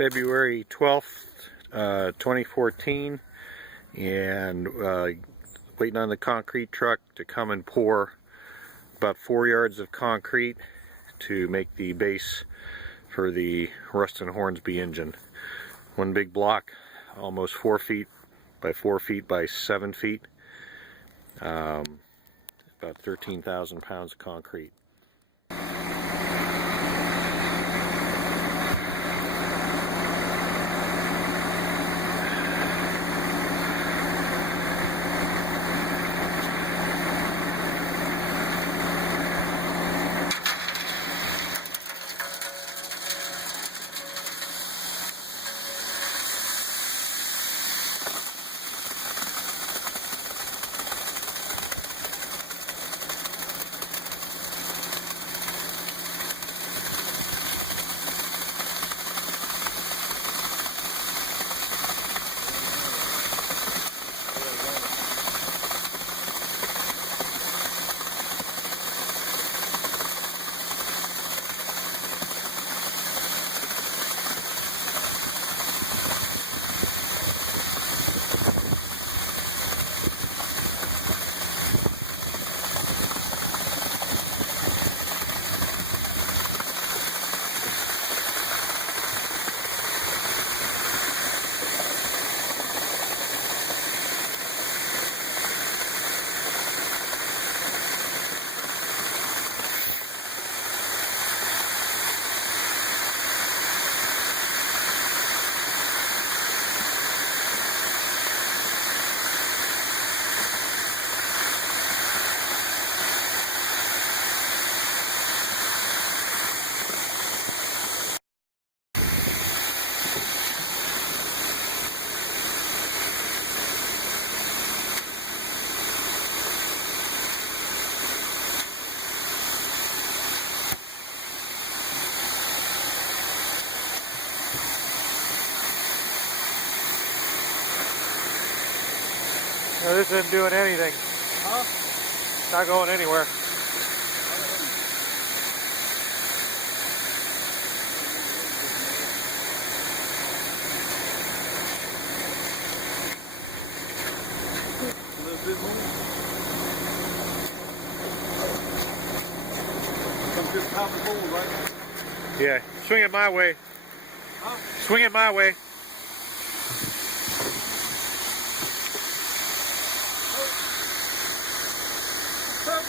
February 12th, 2014, and waiting on the concrete truck to come and pour about 4 yards of concrete to make the base for the Ruston Hornsby engine. One big block, almost 4 feet by 4 feet by 7 feet, about 13,000 pounds of concrete. No, this isn't doing anything. Huh? It's not going anywhere. A little bit more. Come just top the bowl, right? Yeah, swing it my way. Huh? Swing it my way. Huh?